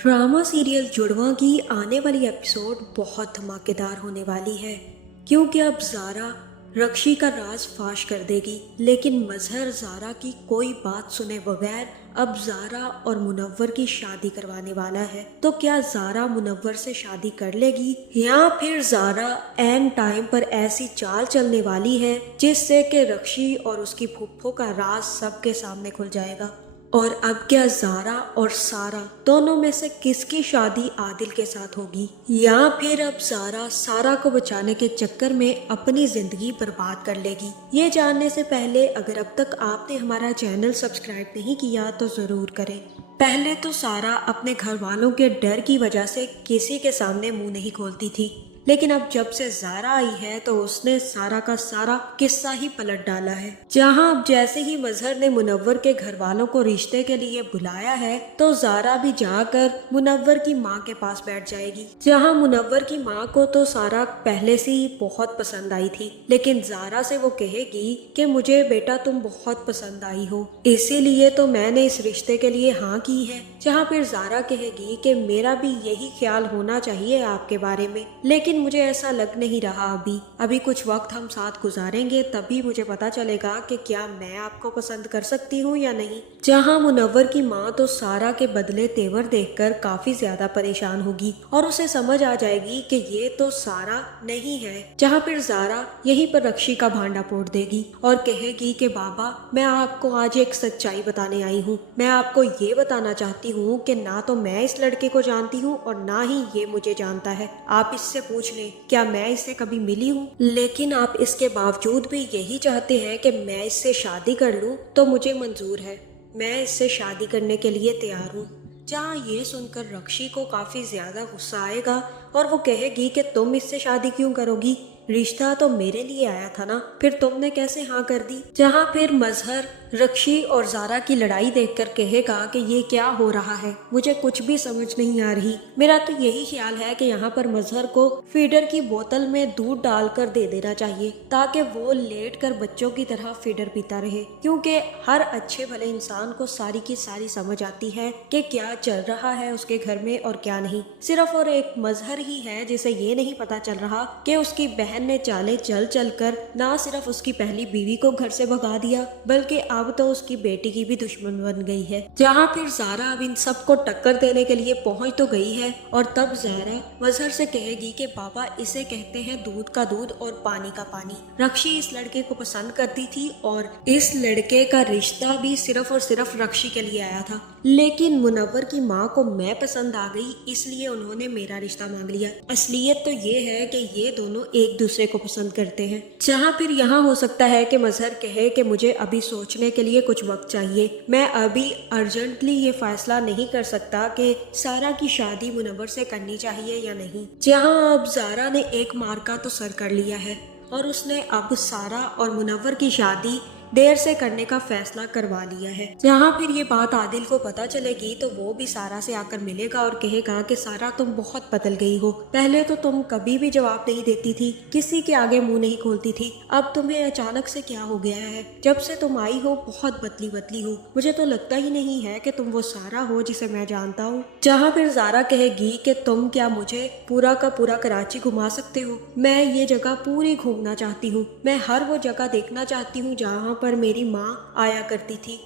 Drama serial जुड़वा की आने वाली एपिसोड बहुत धमाकेदार होने वाली है, क्योंकि अब ज़ारा रक्षी का राज फाश कर देगी। लेकिन मजहर ज़ारा की कोई बात सुने बगैर अब ज़ारा और मुनव्वर की शादी करवाने वाला है। तो क्या ज़ारा मुनव्वर से शादी कर लेगी, या फिर ज़ारा एन टाइम पर ऐसी चाल चलने वाली है जिससे कि रक्षी और उसकी फुफ्फो का राज सबके सामने खुल जाएगा। और अब क्या ज़ारा और सारा दोनों में से किसकी शादी आदिल के साथ होगी, या फिर अब ज़ारा सारा को बचाने के चक्कर में अपनी जिंदगी बर्बाद कर लेगी। ये जानने से पहले अगर अब तक आपने हमारा चैनल सब्सक्राइब नहीं किया तो ज़रूर करें। पहले तो सारा अपने घर वालों के डर की वजह से किसी के सामने मुंह नहीं खोलती थी, लेकिन अब जब से ज़ारा आई है तो उसने सारा का सारा किस्सा ही पलट डाला है। जहां अब जैसे ही मजहर ने मुनव्वर के घर वालों को रिश्ते के लिए बुलाया है तो ज़ारा भी जाकर मुनव्वर की माँ के पास बैठ जाएगी। जहां मुनव्वर की माँ को तो सारा पहले से ही बहुत पसंद आई थी, लेकिन ज़ारा से वो कहेगी कि मुझे बेटा तुम बहुत पसंद आई हो, इसीलिए तो मैंने इस रिश्ते के लिए हाँ की है। जहाँ फिर ज़ारा कहेगी कि मेरा भी यही ख्याल होना चाहिए आपके बारे में, लेकिन मुझे ऐसा लग नहीं रहा। अभी कुछ वक्त हम साथ गुजारेंगे तभी मुझे पता चलेगा कि क्या मैं आपको पसंद कर सकती हूँ या नहीं। जहाँ मुनव्वर की माँ तो सारा के बदले तेवर देखकर काफी ज्यादा परेशान होगी और उसे समझ आ जाएगी कि ये तो सारा नहीं है। जहाँ फिर ज़ारा यहीं पर रक्षी का भांडा फोड़ देगी और कहेगी कि बाबा, मैं आपको आज एक सच्चाई बताने आई हूँ। मैं आपको ये बताना चाहती हूँ कि ना तो मैं इस लड़के को जानती हूँ और ना ही ये मुझे जानता है। आप इससे पूछ लें क्या मैं इससे कभी मिली हूँ, लेकिन आप इसके बावजूद भी यही चाहते हैं कि मैं इससे शादी कर लूँ तो मुझे मंजूर है। मैं इससे शादी करने के लिए तैयार हूँ। जहाँ ये सुनकर रक्षी को काफी ज्यादा गुस्सा आएगा और वो कहेगी कि तुम इससे शादी क्यों करोगी, रिश्ता तो मेरे लिए आया था ना, फिर तुमने कैसे हाँ कर दी। जहाँ फिर मजहर रक्षी और ज़ारा की लड़ाई देखकर कहेगा कि ये क्या हो रहा है, मुझे कुछ भी समझ नहीं आ रही। मेरा तो यही ख्याल है कि यहाँ पर मजहर को फीडर की बोतल में दूध डालकर दे देना चाहिए ताकि वो लेट कर बच्चों की तरह फीडर पीता रहे, क्योंकि हर अच्छे भले इंसान को सारी की सारी समझ आती है कि क्या चल रहा है उसके घर में और क्या नहीं। सिर्फ और एक मजहर ही है जिसे ये नहीं पता चल रहा कि उसकी बहन ने चाले चल चल कर ना सिर्फ उसकी पहली बीवी को घर से भगा दिया, बल्कि अब तो उसकी बेटी की भी दुश्मन बन गई है। जहाँ फिर ज़ारा अब इन सबको टक्कर देने के लिए पहुंच तो गई है और तब ज़ारा मजहर से कहेगी कि बाबा, इसे कहते हैं दूध का दूध और पानी का पानी। रक्षी इस लड़के को पसंद करती थी और इस लड़के का रिश्ता भी सिर्फ और सिर्फ रक्षी के लिए आया था, लेकिन मुनव्वर की माँ को मैं पसंद आ गई इसलिए उन्होंने मेरा रिश्ता मांग लिया। असलियत तो ये है कि ये दोनों एक दूसरे को पसंद करते हैं। जहाँ फिर यहाँ हो सकता है कि मजहर कहे कि मुझे अभी सोचने के लिए कुछ वक्त चाहिए, मैं अभी अर्जेंटली ये फैसला नहीं कर सकता कि सारा की शादी मुनव्वर से करनी चाहिए या नहीं। जहाँ अब ज़ारा ने एक मार्का तो सर कर लिया है और उसने अब सारा और मुनव्वर की शादी देर से करने का फैसला करवा लिया है। जहाँ फिर ये बात आदिल को पता चलेगी तो वो भी सारा से आकर मिलेगा और कहेगा कि सारा, तुम बहुत बदल गई हो। पहले तो तुम कभी भी जवाब नहीं देती थी, किसी के आगे मुंह नहीं खोलती थी, अब तुम्हें अचानक से क्या हो गया है। जब से तुम आई हो बहुत बदली बदली हो, मुझे तो लगता ही नहीं है कि तुम वो सारा हो जिसे मैं जानता हूँ। जहाँ फिर ज़ारा कहेगी कि तुम क्या मुझे पूरा का पूरा कराची घुमा सकते हो, मैं ये जगह पूरी घूमना चाहती हूँ, मैं हर वो जगह देखना चाहती हूँ जहाँ पर मेरी माँ आया करती थी।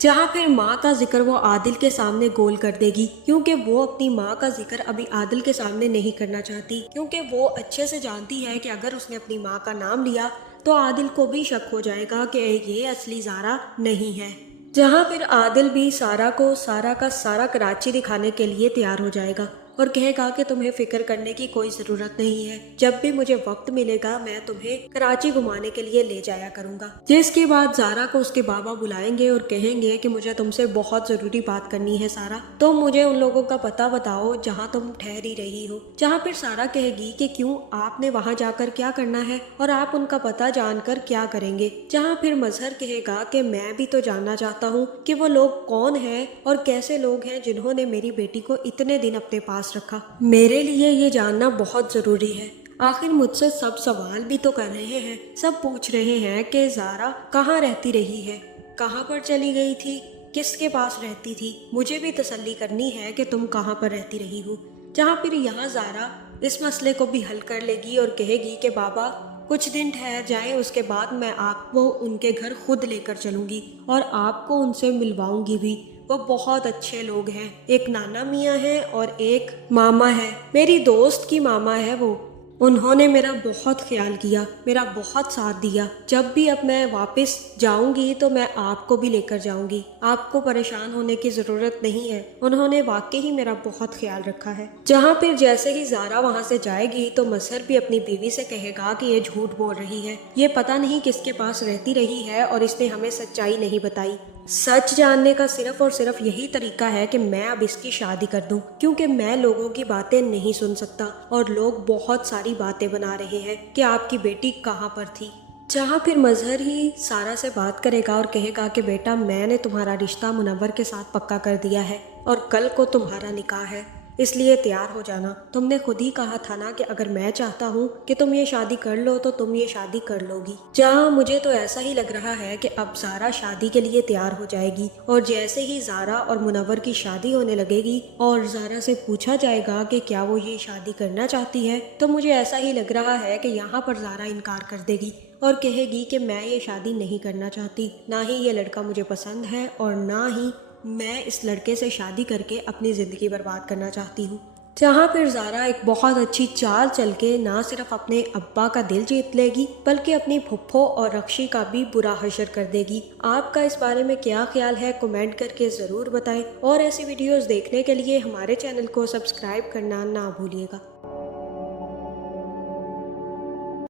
जहाँ फिर माँ का जिक्र वो आदिल के सामने गोल कर देगी, क्योंकि वो अपनी माँ का जिक्र अभी आदिल के सामने नहीं करना चाहती, क्योंकि वो अच्छे से जानती है कि अगर उसने अपनी माँ का नाम लिया तो आदिल को भी शक हो जाएगा कि ये असली ज़ारा नहीं है। जहाँ फिर आदिल भी सारा को सारा का सारा कराची दिखाने के लिए तैयार हो जाएगा और कहेगा कि तुम्हें फिक्र करने की कोई ज़रूरत नहीं है, जब भी मुझे वक्त मिलेगा मैं तुम्हें कराची घुमाने के लिए ले जाया करूंगा। जिसके बाद ज़ारा को उसके बाबा बुलाएंगे और कहेंगे कि मुझे तुमसे बहुत ज़रूरी बात करनी है सारा, तुम मुझे उन लोगों का पता बताओ जहाँ तुम ठहरी रही हो। जहाँ फिर सारा कहेगी कि क्यों, आपने वहाँ जाकर क्या करना है और आप उनका पता जानकर क्या करेंगे। जहाँ फिर मजहर कहेगा कि मैं भी तो जानना चाहता हूँ कि वो लोग कौन हैं और कैसे लोग हैं जिन्होंने मेरी बेटी को इतने दिन अपने पास रखा। मेरे लिए ये जानना बहुत जरूरी है। आखिर मुझसे सब सवाल भी तो कर रहे हैं, सब पूछ रहे हैं कि ज़ारा कहाँ रहती रही है, कहाँ पर चली गई थी, किस के पास रहती थी, मुझे भी तसल्ली करनी है कि तुम कहाँ पर रहती रही हो। जहाँ फिर यहाँ ज़ारा इस मसले को भी हल कर लेगी और कहेगी कि बाबा कुछ दिन ठहर जाएं, उसके बाद मैं आपको उनके घर खुद लेकर चलूँगी और आपको उनसे मिलवाऊँगी भी। वो बहुत अच्छे लोग हैं, एक नाना मियाँ हैं और एक मामा है, मेरी दोस्त की मामा है वो। उन्होंने मेरा बहुत ख्याल किया, मेरा बहुत साथ दिया। जब भी अब मैं वापस जाऊंगी तो मैं आपको भी लेकर जाऊंगी, आपको परेशान होने की ज़रूरत नहीं है। उन्होंने वाकई ही मेरा बहुत ख्याल रखा है। जहाँ फिर जैसे ही ज़ारा वहाँ से जाएगी तो मजहर भी अपनी बीवी से कहेगा कि ये झूठ बोल रही है, ये पता नहीं किसके पास रहती रही है और इसने हमें सच्चाई नहीं बताई। सच जानने का सिर्फ और सिर्फ यही तरीका है कि मैं अब इसकी शादी कर दूं, क्योंकि मैं लोगों की बातें नहीं सुन सकता और लोग बहुत सारी बातें बना रहे हैं कि आपकी बेटी कहाँ पर थी। जहाँ फिर मजहर ही सारा से बात करेगा और कहेगा कि बेटा मैंने तुम्हारा रिश्ता मुनव्वर के साथ पक्का कर दिया है और कल को तुम्हारा निकाह है, इसलिए तैयार हो जाना। तुमने खुद ही कहा था ना कि अगर मैं चाहता हूँ कि तुम ये शादी कर लो तो तुम ये शादी कर लोगी। जहाँ मुझे तो ऐसा ही लग रहा है कि अब ज़ारा शादी के लिए तैयार हो जाएगी और जैसे ही ज़ारा और मुनव्वर की शादी होने लगेगी और ज़ारा से पूछा जाएगा कि क्या वो ये शादी करना चाहती है, तो मुझे ऐसा ही लग रहा है कि यहाँ पर ज़ारा इनकार कर देगी और कहेगी कि मैं ये शादी नहीं करना चाहती, ना ही ये लड़का मुझे पसंद है और ना ही मैं इस लड़के से शादी करके अपनी ज़िंदगी बर्बाद करना चाहती हूँ। जहाँ फिर ज़ारा एक बहुत अच्छी चाल चल के ना सिर्फ अपने अब्बा का दिल जीत लेगी बल्कि अपनी फुफ्फो और रक्षी का भी बुरा हशर कर देगी। आपका इस बारे में क्या ख्याल है, कमेंट करके ज़रूर बताएं और ऐसी वीडियोस देखने के लिए हमारे चैनल को सब्सक्राइब करना ना भूलिएगा।